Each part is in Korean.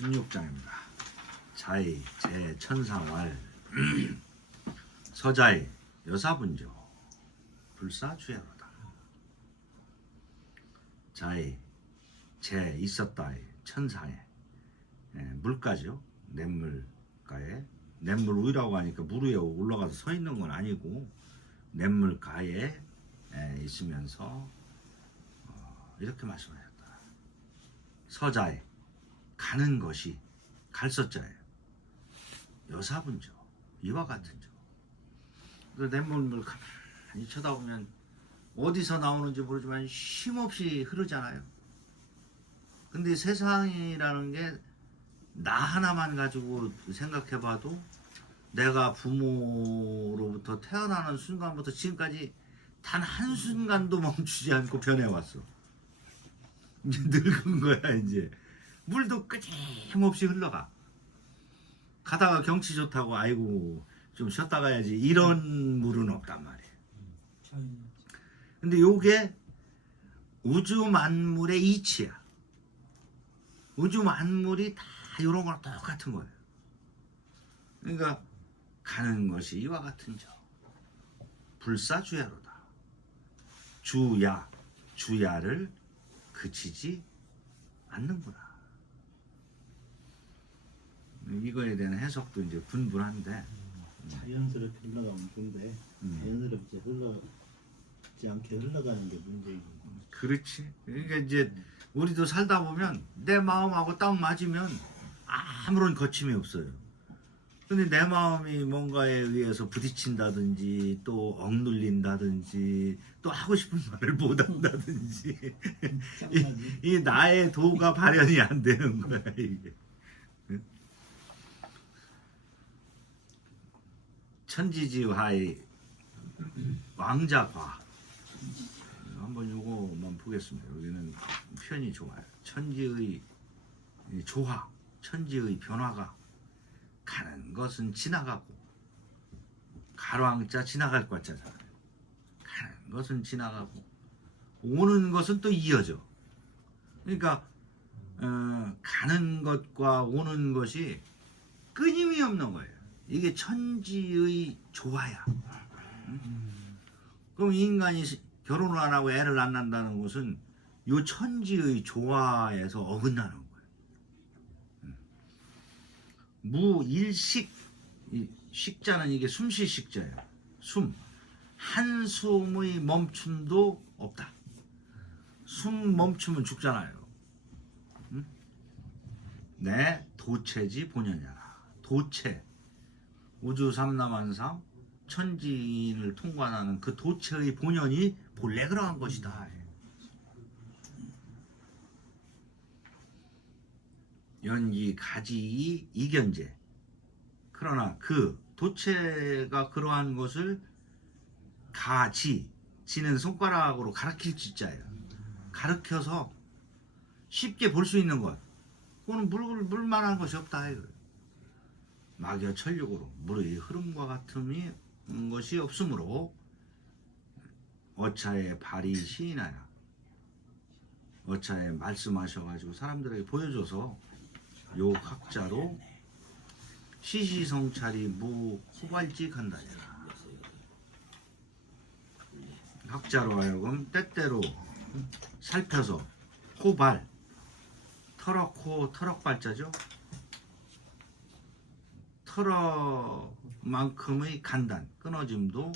16장입니다. 자의 제천사왈 서자의 여사분조 불사주야로다. 자의 제 있었다의 천사의 물가죠. 냇물가에 냇물 위라고 하니까 물 위에 올라가서 서 있는 건 아니고 냇물가에 있으면서 이렇게 말씀하셨다. 서자에 가는 것이 갈서자예요. 여사분조 이와 같은 조. 그 냇물을 가만히 쳐다보면 어디서 나오는지 모르지만 쉼없이 흐르잖아요. 근데 세상이라는 게 나 하나만 가지고 생각해봐도 내가 부모로부터 태어나는 순간부터 지금까지 단 한순간도 멈추지 않고 변해왔어. 이제 늙은 거야. 이제 물도 끊임없이 흘러가. 가다가 경치 좋다고 아이고 좀 쉬었다 가야지 이런 물은 없단 말이에요. 근데 요게 우주 만물의 이치야. 우주 만물이 다 이런 거랑 똑같은 거예요. 그러니까 가는 것이 이와 같은 저 불사주야로다. 주야를 그치지 않는구나. 이거에 대한 해석도 이제 분분한데 자연스럽게 흘러가면 좋은데 자연스럽게 흘러지 않게 흘러가는 게 문제인 거죠. 그렇지. 그러니까 이제 우리도 살다 보면 내 마음하고 딱 맞으면 아무런 거침이 없어요. 근데 내 마음이 뭔가에 의해서 부딪힌다든지 또 억눌린다든지 또 하고 싶은 말을 못 한다든지 이 나의 도가 발현이 안 되는 거야 이게. 천지지화의 왕자과 한번 요거만 보겠습니다. 여기는 표현이 좋아요. 천지의 조화, 천지의 변화가 가는 것은 지나가고 가로왕자 지나갈 과자잖아요. 가는 것은 지나가고 오는 것은 또 이어져. 그러니까 가는 것과 오는 것이 끊임이 없는 거예요. 이게 천지의 조화야. 그럼 인간이 결혼을 안 하고 애를 안 낳는다는 것은 요 천지의 조화에서 어긋나는 거예요. 무일식, 식자는 이게 숨쉴 식자예요. 숨. 한숨의 멈춤도 없다. 숨 멈추면 죽잖아요. 내 도체지 본연이라. 도체. 우주 삼라만상 천지인을 통관하는 그 도체의 본연이 본래 그러한 것이다. 연기 가지이 이견제. 그러나 그 도체가 그러한 것을 지는 손가락으로 가르칠 지자예요. 가르쳐서 쉽게 볼 수 있는 것. 그거는 물만한 것이 없다. 막여 천력으로 물의 흐름과 같은 것이 없으므로 어차에 발이 시인하여 어차에 말씀하셔가지고 사람들에게 보여줘서 요 학자로 시시성찰이 무후발직한다니라. 학자로 하여금 때때로 살펴서 호발 터럭호 터럭발자죠. 털어만큼의 간단 끊어짐도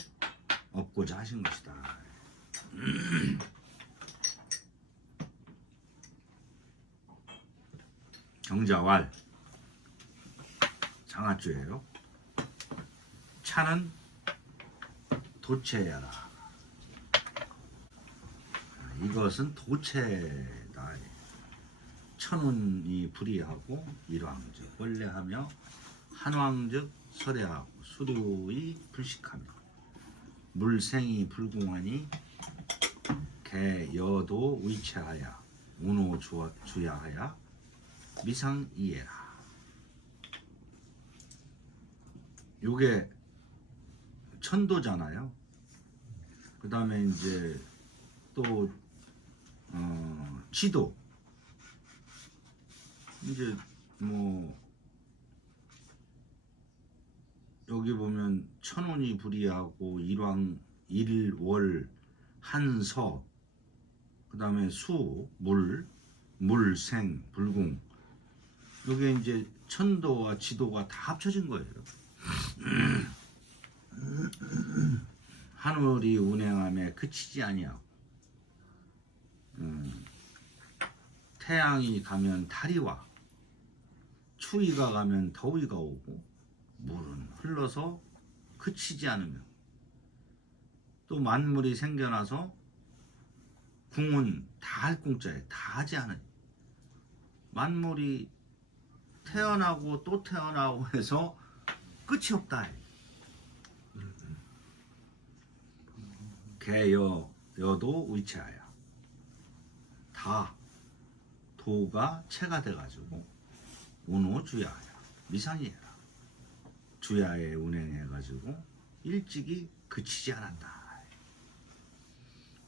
없고자 하신 것이다. 경자왈 장하주예요. 차는 도체야라. 이것은 도체다. 천운이 불이하고 일왕즉 원래하며 한왕즉 설해하고 수류의 불식하며 물생이 불공하니 개여도 위체하여 운호 주야하여 미상이해라. 요게 천도잖아요. 그 다음에 이제 또 지도 이제 뭐 여기 보면 천운이 불이하고 일왕 일월 한서 그 다음에 수 물 물생 불궁 요게 이제 천도와 지도가 다 합쳐진 거예요. 하늘이 운행함에 그치지 아니하고 태양이 가면 달이 와 추위가 가면 더위가 오고 물은 흘러서 그치지 않으며 또 만물이 생겨나서 궁은 다 할 공짜에 다 하지 않으니 만물이 태어나고 또 태어나고 해서 끝이 없다. 개여 여도 위치하여 다 도가 체가 돼가지고 운호 주야하여 미상이해라 주야에 운행해가지고 일찍이 그치지 않았다.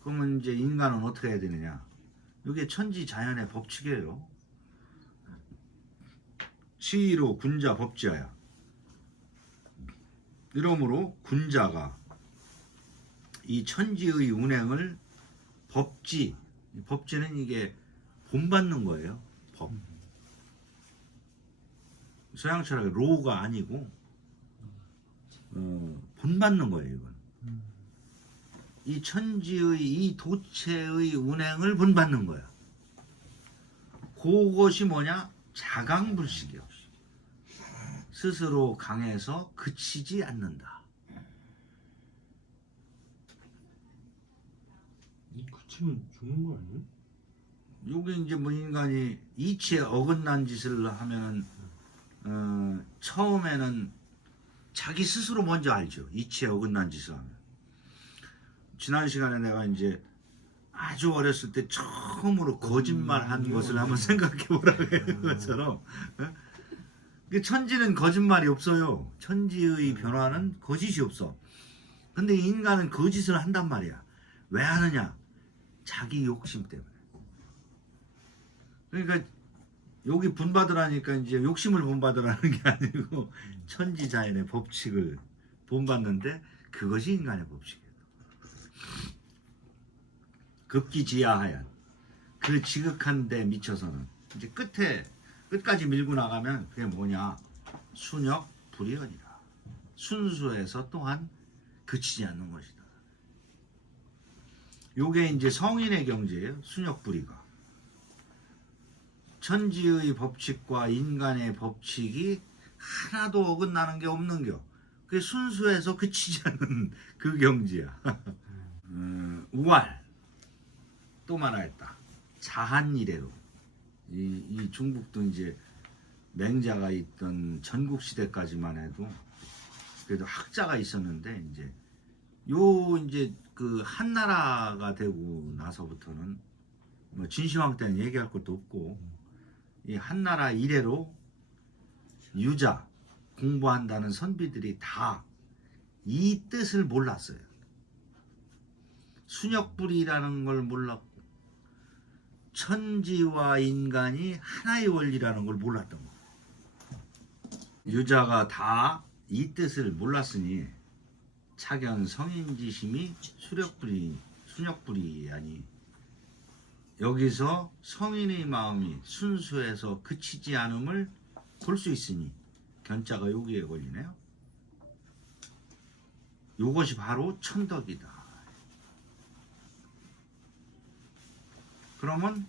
그러면 이제 인간은 어떻게 해야 되느냐? 이게 천지자연의 법칙이에요. 치로 군자 법지하야. 이러므로 군자가 이 천지의 운행을 법지는 이게 본받는 거예요. 법. 서양철학의 로가 아니고 본받는 거예요. 이건. 이 천지의 이 도체의 운행을 본받는 거야. 그것이 뭐냐? 자강불식이요. 스스로 강해서 그치지 않는다. 그치면 죽는 거 아니에요? 요게 이제 뭐 인간이 이치에 어긋난 짓을 하면은 처음에는 자기 스스로 먼저 알죠. 이치에 어긋난 짓을 하면. 지난 시간에 내가 이제 아주 어렸을 때 처음으로 거짓말한 것을 한번 생각해 보라고 했던 것처럼 천지는 거짓말이 없어요. 천지의 변화는 거짓이 없어. 근데 인간은 거짓을 한단 말이야. 왜 하느냐? 자기 욕심 때문에. 그러니까 여기 본받으라니까 이제 욕심을 본받으라는 게 아니고 천지자연의 법칙을 본받는데 그것이 인간의 법칙이에요. 급기지야하얀 그 지극한 데 미쳐서는 이제 끝까지 밀고 나가면 그게 뭐냐? 순역 불이언이라. 순수해서 또한 그치지 않는 것이다. 요게 이제 성인의 경지예요. 순역 불이가. 천지의 법칙과 인간의 법칙이 하나도 어긋나는 게 없는겨. 그게 순수해서 그치지 않는 그 경지야. 우알 또 말하였다. 자한이래로 이 중국도 이제 맹자가 있던 전국 시대까지만 해도 그래도 학자가 있었는데 이제 그 한나라가 되고 나서부터는 뭐 진시황 때는 얘기할 것도 없고 이 한나라 이래로 유자 공부한다는 선비들이 다 이 뜻을 몰랐어요. 순역불이라는 걸 몰랐고 천지와 인간이 하나의 원리라는 걸 몰랐던 거예요. 유자가 다 이 뜻을 몰랐으니 차견 성인지심이 순역불이 아니 여기서 성인의 마음이 순수해서 그치지 않음을 볼 수 있으니 견자가 여기에 걸리네요. 요것이 바로 천덕이다. 그러면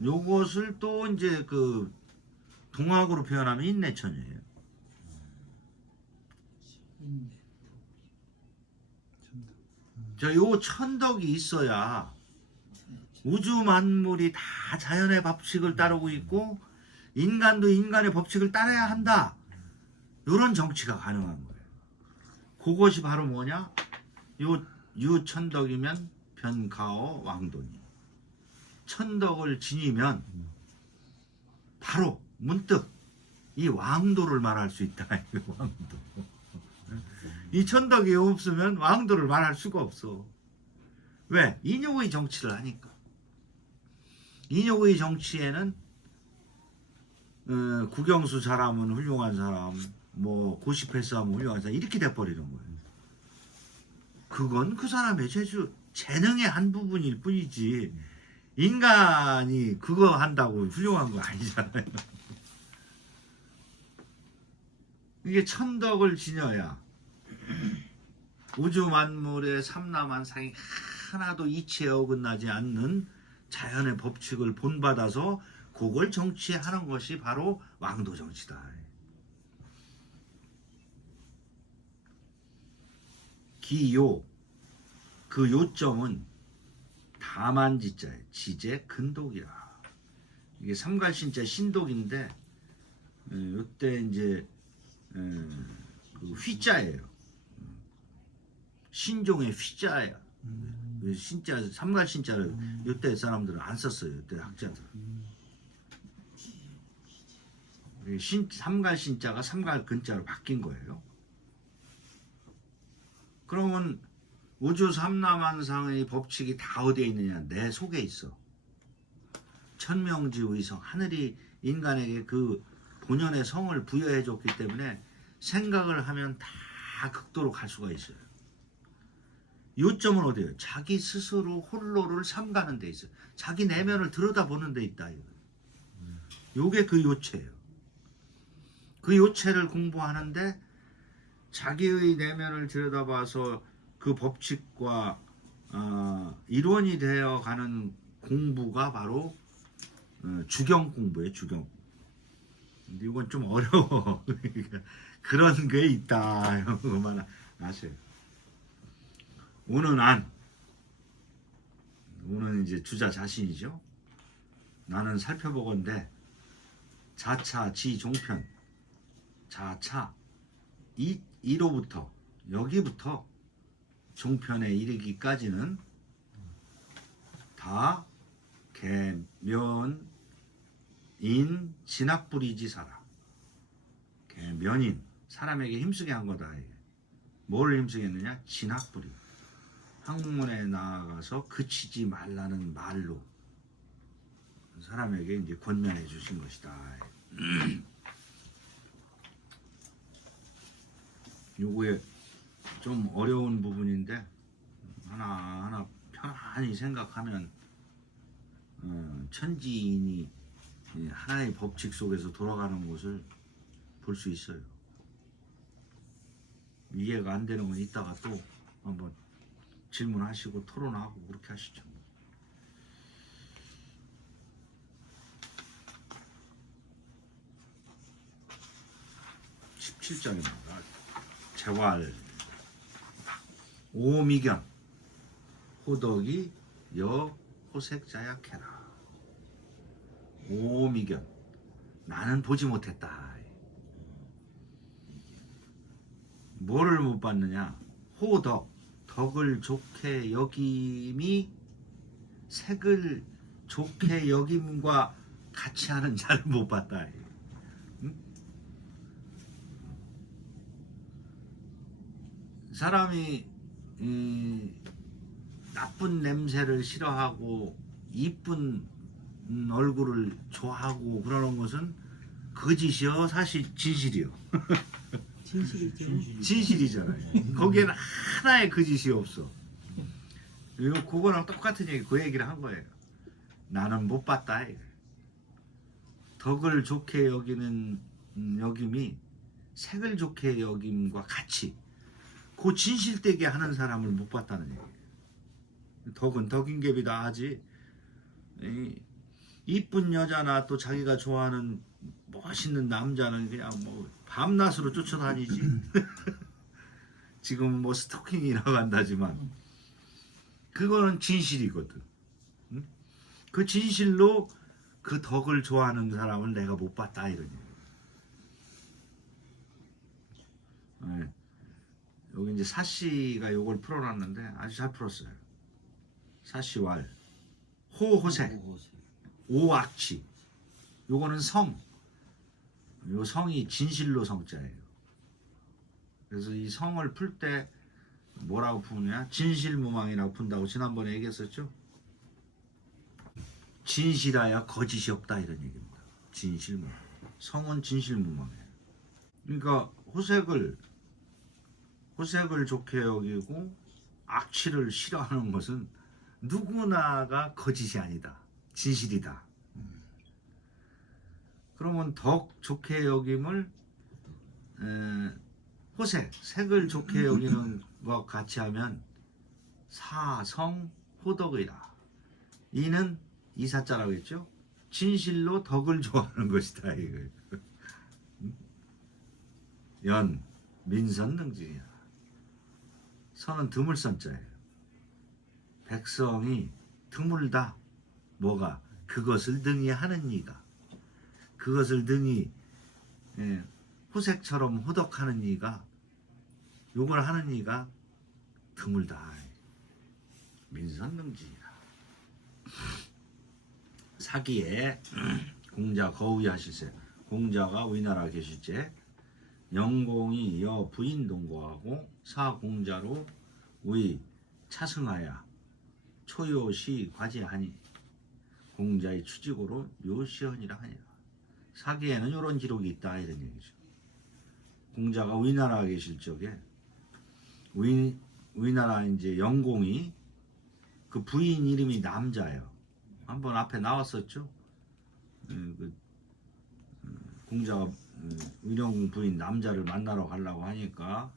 요것을 또 이제 그 동학으로 표현하면 인내천이에요. 요 천덕이 있어야 우주 만물이 다 자연의 법칙을 따르고 있고 인간도 인간의 법칙을 따라야 한다. 이런 정치가 가능한 거예요. 그것이 바로 뭐냐? 유천덕이면 변가어 왕도니. 천덕을 지니면 바로 문득 이 왕도를 말할 수 있다. 왕도. 이 천덕이 없으면 왕도를 말할 수가 없어. 왜? 인욕의 정치를 하니까. 인욕의 정치에는 국영수 잘하면 훌륭한 사람, 뭐 고시 패스하면 훌륭한 사람 이렇게 돼버리는 거예요. 그건 그 사람의 재능의 한 부분일 뿐이지 인간이 그거 한다고 훌륭한 거 아니잖아요. 이게 천덕을 지녀야 우주 만물의 삼라만상이 하나도 이치에 어긋나지 않는 자연의 법칙을 본받아서 그걸 정치하는 것이 바로 왕도 정치다. 기요, 그 요점은 다만지자예요. 지제 근독이야. 이게 삼갈신자 신독인데 요때 이제 그 휘자예요. 신종의 휘자야. 신자 삼갈신자를 요때 사람들은 안 썼어요. 요때 학자들은. 삼갈신자가 삼갈근자로 바뀐 거예요. 그러면 우주 삼라만상의 법칙이 다 어디에 있느냐? 내 속에 있어. 천명지의성, 하늘이 인간에게 그 본연의 성을 부여해 줬기 때문에 생각을 하면 다 극도로 갈 수가 있어요. 요점은 어디예요? 자기 스스로 홀로를 삼가는 데 있어요. 자기 내면을 들여다보는 데 있다. 요게 그 요체예요. 그 요체를 공부하는데 자기의 내면을 들여다봐서 그 법칙과 일원이 되어가는 공부가 바로 주경 공부예요. 주경. 근데 이건 좀 어려워. 그런 게 있다. 그만 아세요. 우는 이제 주자 자신이죠. 나는 살펴보건대 자차 지 종편 자차 2로부터 여기부터 종편에 이르기까지는 다 개면인 진학불이지사라. 개면인 사람에게 힘쓰게 한 거다. 뭘 힘쓰게 했느냐? 진학불이. 학문에 나아가서 그치지 말라는 말로 사람에게 이제 권면해 주신 것이다. 요거에 좀 어려운 부분인데 하나하나 편안히 생각하면 천지인이 하나의 법칙 속에서 돌아가는 것을 볼 수 있어요. 이해가 안 되는 건 이따가 또 한번 질문하시고 토론하고 그렇게 하시죠. 17장입니다. 재활 오미견 호덕이 여 호색자약해라. 오미견 나는 보지 못했다. 뭐를 못 봤느냐? 호덕 덕을 좋게 여김이 색을 좋게 여김과 같이 하는 자를 못 봤다. 응? 사람이 나쁜 냄새를 싫어하고 이쁜 얼굴을 좋아하고 그러는 것은 거짓이요, 사실 진실이요. 진실이죠. 진실이잖아요. 거기에는 하나의 거짓이 없어. 그거랑 똑같은 얘기, 그 얘기를 한 거예요. 나는 못 봤다. 덕을 좋게 여기는 여김이 색을 좋게 여김과 같이 그 진실되게 하는 사람을 못 봤다는 얘기예요. 덕은 덕인ገብ이다 하지. 이쁜 여자나 또 자기가 좋아하는 멋있는 남자는 그냥 뭐 밤낮으로 쫓아다니지. 지금 뭐 스토킹이라고 한다지만 그거는 진실이거든. 응? 그 진실로 그 덕을 좋아하는 사람을 내가 못 봤다 이런 얘기예요. 네. 여기 이제 사씨가 요걸 풀어놨는데 아주 잘 풀었어요. 사씨왈 호호색 오악치 요거는 성. 요 성이 진실로 성자예요. 그래서 이 성을 풀 때 뭐라고 푸느냐? 진실무망이라고 푼다고 지난번에 얘기했었죠. 진실하여 거짓이 없다 이런 얘기입니다. 진실무망. 성은 진실무망해. 그러니까 호색을 좋게 여기고 악취를 싫어하는 것은 누구나가 거짓이 아니다. 진실이다. 그러면 덕 좋게 여김을 색을 좋게 여기는 것 같이 하면 사성 호덕이다. 이는 이사자라고 했죠. 진실로 덕을 좋아하는 것이다. 이거. 연 민선능진이야. 선은 드물선자예요. 백성이 드물다. 뭐가? 그것을 능히 하는 이가. 그것을 능히 호색처럼 호덕하는 이가, 요걸 하는 이가 드물다. 민선능진이라. 사기에 공자 거의 하실세. 공자가 우리나라 계실 때 영공이 여 부인 동거하고 사공자로 우리 차승하야 초요시 과제하니 공자의 추직으로 요시언이라 하니라. 사기에는 이런 기록이 있다 이런 얘기죠. 공자가 우리나라에 계실 적에 우리나라 이제 영공이 그 부인 이름이 남자예요. 한번 앞에 나왔었죠. 공자가 의령 부인 남자를 만나러 가려고 하니까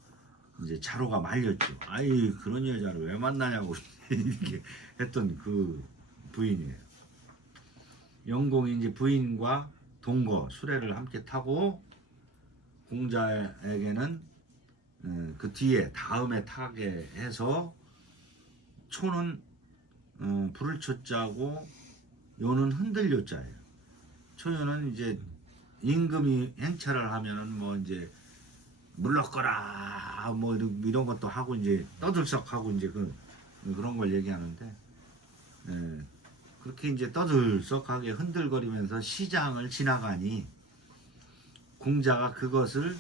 이제 자로가 말렸죠. 아이 그런 여자를 왜 만나냐고 이렇게 했던 그 부인이에요. 영공이 이제 부인과 동거 수레를 함께 타고 공자에게는 그 뒤에 다음에 타게 해서 초는 불을 쳤자고 요는 흔들렸자예요. 초요는 이제 임금이 행차를 하면은 뭐 이제 물러거라 뭐 이런 것도 하고 이제 떠들썩하고 이제 그런 걸 얘기하는데 그렇게 이제 떠들썩하게 흔들거리면서 시장을 지나가니 공자가 그것을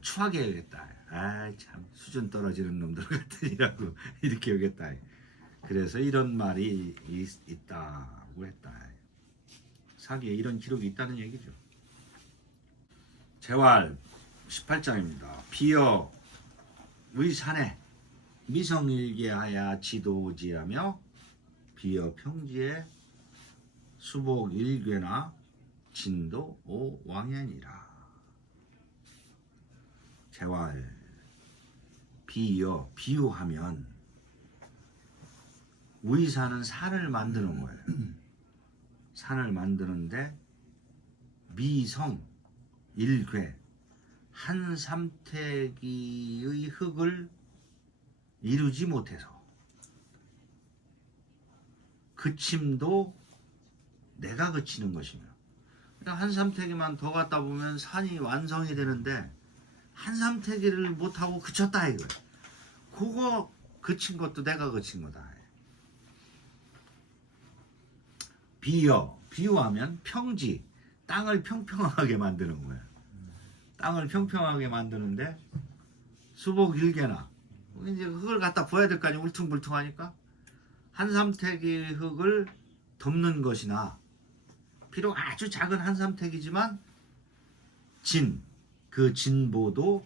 추하게 여겼다. 아 참 수준 떨어지는 놈들 같으니라고 이렇게 여겼다. 그래서 이런 말이 있다고 했다. 사기에 이런 기록이 있다는 얘기죠. 재활 18장입니다. 비어 의산에 미성일계하야 지도지하며 비어 평지에 수복 일괴나 진도 오왕연이라. 재활 비어 비유하면 의산은 산을 만드는 거예요. 산을 만드는데 미성 일괴 한 삼태기의 흙을 이루지 못해서 그침도 내가 그치는 것이며, 그냥 한 삼태기만 더 갖다 보면 산이 완성이 되는데 한 삼태기를 못하고 그쳤다 이거야. 그거 그친 것도 내가 그친 거다. 비유하면 평지, 땅을 평평하게 만드는 거야. 땅을 평평하게 만드는데 수복 일개나 이제 흙을 갖다 부어야 될 거 아니야. 울퉁불퉁하니까 한 삼태기 흙을 덮는 것이나, 비록 아주 작은 한 삼태기지만 그 진보도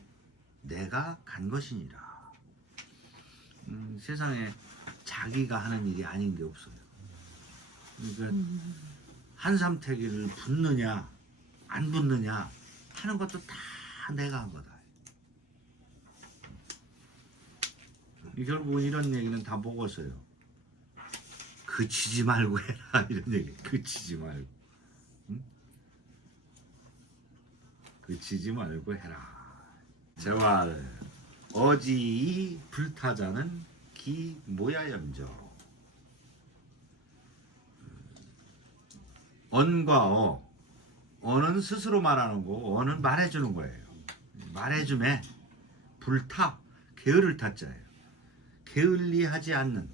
내가 간 것이니라. 세상에 자기가 하는 일이 아닌 게 없어요. 그러니까 한 삼태기를 붓느냐 안 붓느냐 하는 것도 다 내가 한 거다. 결국은 이런 얘기는 다 먹었어요. 그치지 말고 해라 이런 얘기. 그치지 말고, 응? 그치지 말고 해라. 재활 어지이 불타자는 기 모야염저. 언과 어는 스스로 말하는 거고 어는 말해주는 거예요. 말해줌에 불타 게으를 타자예요. 게을리 않는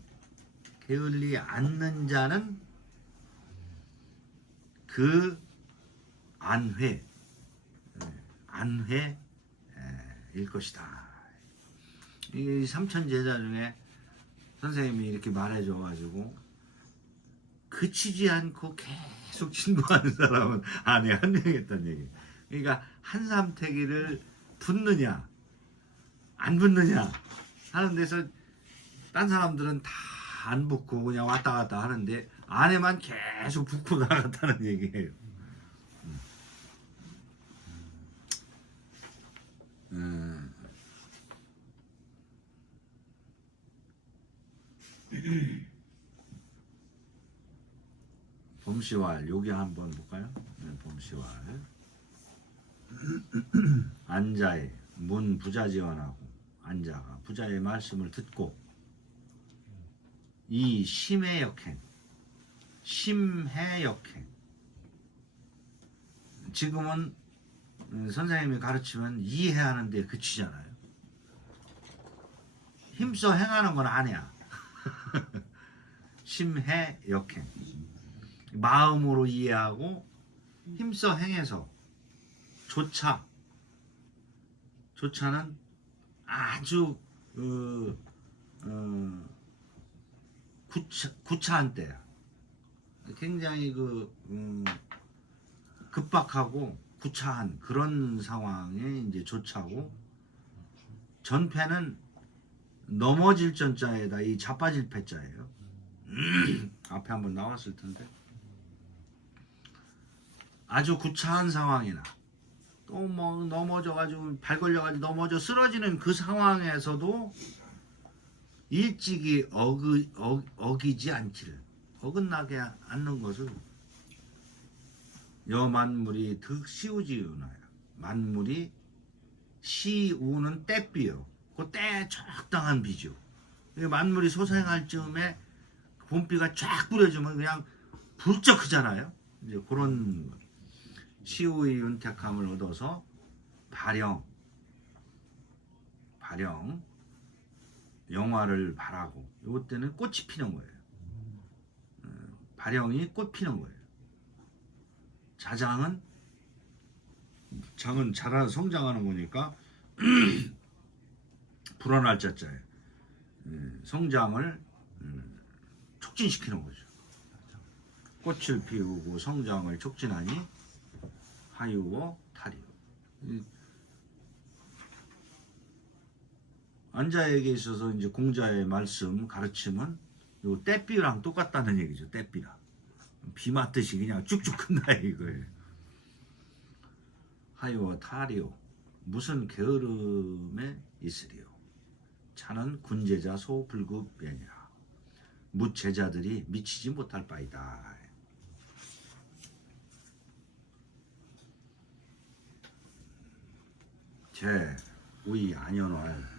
자는 그 안회일 것이다. 이 삼천제자 중에 선생님이 이렇게 말해줘가지고 그치지 않고 계속 진도하는 사람은 안에 한 명이었다는 얘기. 그러니까 한삼태기를 붙느냐 안 붙느냐 하는 데서 딴 사람들은 다 안 붙고 그냥 왔다 갔다 하는데 안에만 계속 붙고 나갔다는 얘기예요. 봄시왈 여기 한번 볼까요? 봄시왈 안자에 문 부자지원하고 안자가 부자의 말씀을 듣고 이 심해역행 심해역행 지금은 선생님이 가르치면 이해하는 데 그치잖아요. 힘써 행하는 건 아니야. 심해역행 마음으로 이해하고 힘써 행해서 조차는 아주 구차한 때야. 굉장히 급박하고 구차한 그런 상황에 이제 조차고 전패는 넘어질 전자에다 이 자빠질 패자예요. 앞에 한번 나왔을 텐데 아주 구차한 상황이나 또 뭐 넘어져가지고 발 걸려가지고 넘어져 쓰러지는 그 상황에서도 일찍이 어기지 않기를 어긋나게 않는 것을 여만물이 득시우지우나요. 만물이 시우는 때비요. 그 때 적당한 비죠. 만물이 소생할 즈음에 봄비가 쫙 뿌려주면 그냥 불쩍 크잖아요. 이제 그런 시우의 윤택함을 얻어서 발영 영화를 바라고 요것 때는 꽃이 피는 거예요. 발영이 꽃 피는 거예요. 장은 성장하는 거니까 불어날 자자예요. 성장을 촉진시키는 거죠. 꽃을 피우고 성장을 촉진하니 하유어 탈이요. 안자에게 있어서 이제 공자의 말씀 가르침은 요 때비랑 똑같다는 얘기죠. 때비랑 비 맞듯이 그냥 쭉쭉 큰다 이거예요. 하유어 탈이요. 무슨 게으름에 있으리요. 차는 군제자 소불급변이라. 묻제자들이 미치지 못할 바이다. 제 우이 안연월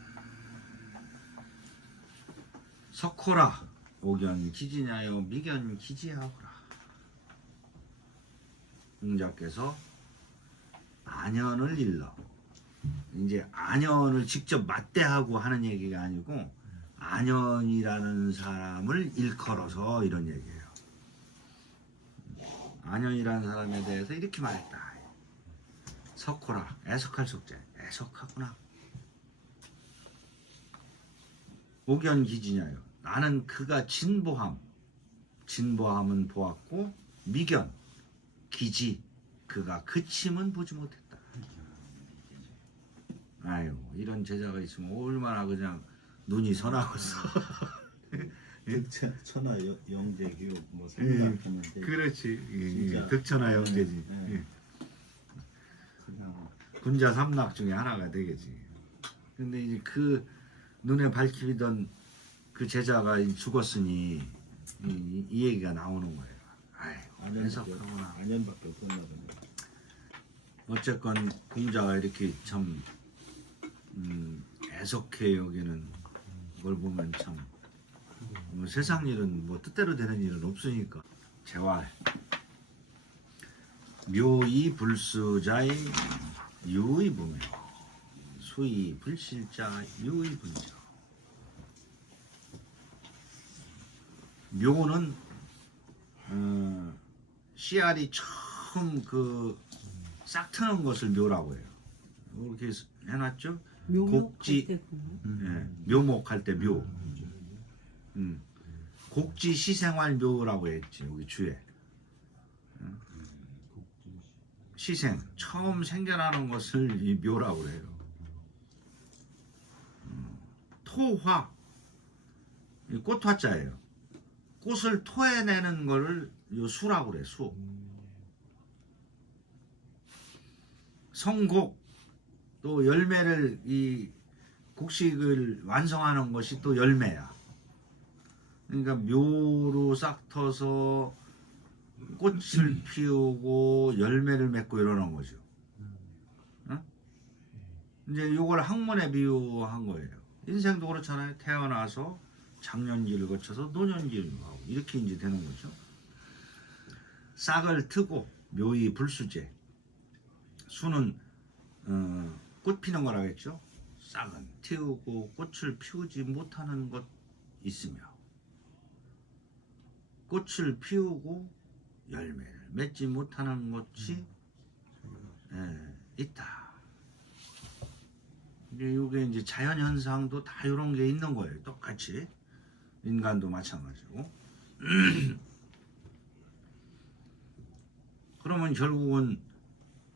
석호라 오견 기지냐여 미견 기지하오라. 공자께서 안연을 일러 이제 안연을 직접 맞대하고 하는 얘기가 아니고 안연이라는 사람을 일컬어서 이런 얘기예요. 안연이라는 사람에 대해서 이렇게 말했다. 석호라 애석할 속자 애석하구나. 오견기지냐요. 나는 그가 진보함은 보았고 미견 기지 그가 그침은 보지 못했다. 아유 이런 제자가 있으면 얼마나 그냥 눈이 선하겠어. 득천하 영재교육 뭐 생각했는데 그렇지. 득천하 영재지. 그냥 군자 삼락 중에 하나가 되겠지. 근데 이제 그 눈에 밝히던 그 제자가 죽었으니 이 얘기가 나오는 거예요. 아이고 해석하구나. 안연밖에 없었나 보네. 어쨌건 공자가 이렇게 참 애석해 여기는 걸 보면 참 뭐 세상 일은 뭐 뜻대로 되는 일은 없으니까. 재활 묘이 불수자의 유의 보면 수의 불실자 유의 분자. 묘는 씨알이 처음 싹 트는 것을 묘라고 해요. 이렇게 해놨죠. 곡지 묘목할 때 묘. 곡지 시생활 묘라고 했지 여기 주에. 시생 처음 생겨나는 것을 이 묘라고 그래요. 토화 이 꽃화자예요. 꽃을 토해내는 거를 요 수라고 그래. 수. 성곡 또 열매를 이 곡식을 완성하는 것이 또 열매야. 그러니까 묘로 싹 터서 꽃을 피우고 열매를 맺고 이러는 거죠. 어? 이제 요걸 학문에 비유한 거예요. 인생도 그렇잖아요. 태어나서 장년기를 거쳐서 노년기를 하고 이렇게 이제 되는 거죠. 싹을 트고 묘이 불수제. 수는 꽃 피는 거라고 했죠. 싹은 틔우고 꽃을 피우지 못하는 것 있으며 꽃을 피우고 열매를 맺지 못하는 것이 있다. 이게 이제 자연 현상도 다 이런 게 있는 거예요. 똑같이 인간도 마찬가지고. 그러면 결국은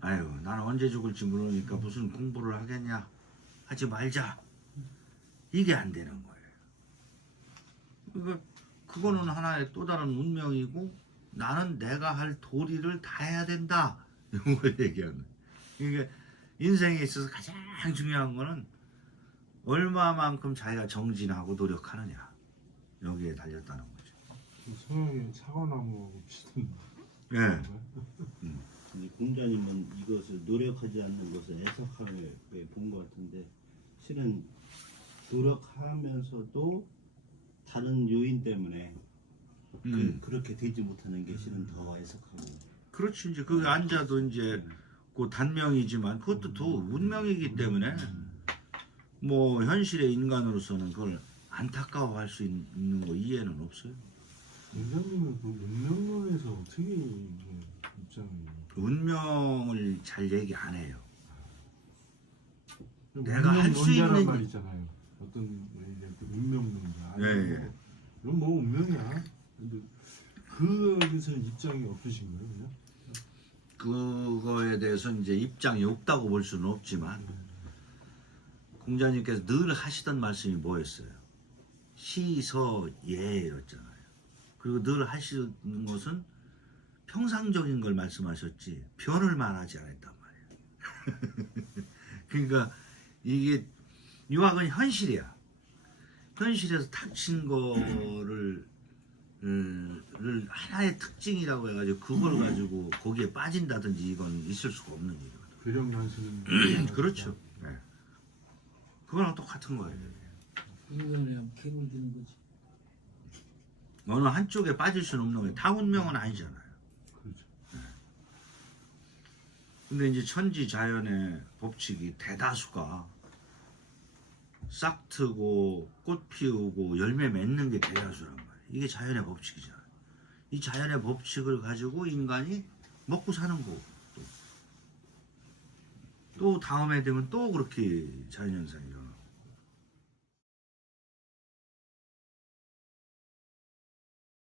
아유 나는 언제 죽을지 모르니까 무슨 공부를 하겠냐 하지 말자 이게 안 되는 거예요. 그러니까 그거는 하나의 또 다른 운명이고 나는 내가 할 도리를 다 해야 된다 이런 걸 얘기하는 거예요. 그러니까 인생에 있어서 가장 중요한 거는 얼마만큼 자기가 정진하고 노력하느냐 여기에 달렸다는 거죠. 서양의 사과나무하고 비슷한. 예. 근데 공자님은 이것을 노력하지 않는 것을 애석함에 본 것 같은데 실은 노력하면서도 다른 요인 때문에 그렇게 되지 못하는 게 실은 더 애석하고. 그렇지 이제 그 앉아도 이제 그 단명이지만 그것도 더 운명이기 때문에 뭐 현실의 인간으로서는 그걸 안타까워할 수 있는 거 이해는 없어요. 원장님은 그 운명론에서 어떻게 입장이? 운명을 잘 얘기 안 해요. 내가 할 수 운명론자란 있는 말 있잖아요. 어떤 운명론자. 예, 예. 이건 뭐 운명이야. 근데 그에서 입장이 없으신 거예요, 그냥? 그거에 대해서 이제 입장이 없다고 볼 수는 없지만 공자님께서 늘 하시던 말씀이 뭐였어요? 시서예였잖아요. 그리고 늘 하시는 것은 평상적인 걸 말씀하셨지 변을 말하지 않았단 말이에요. 그러니까 이게 유학은 현실이야. 현실에서 닥친 거를 하나의 특징이라고 해가지고 그걸 가지고 거기에 빠진다든지 이건 있을 수가 없는 일이거든. 괴력만 쓰는. 그렇죠. 네. 그거랑 똑같은 거예요. 인간에 하면 개물 되는 거지. 어느 한쪽에 빠질 수는 없는 거예요. 다 운명은 아니잖아요. 그렇죠. 근데 이제 천지 자연의 법칙이 대다수가 싹 트고 꽃 피우고 열매 맺는 게 대다수란 말이에요. 이게 자연의 법칙이잖아요. 이 자연의 법칙을 가지고 인간이 먹고 사는 거고 또 다음에 되면 또 그렇게 자연현상이 일어나고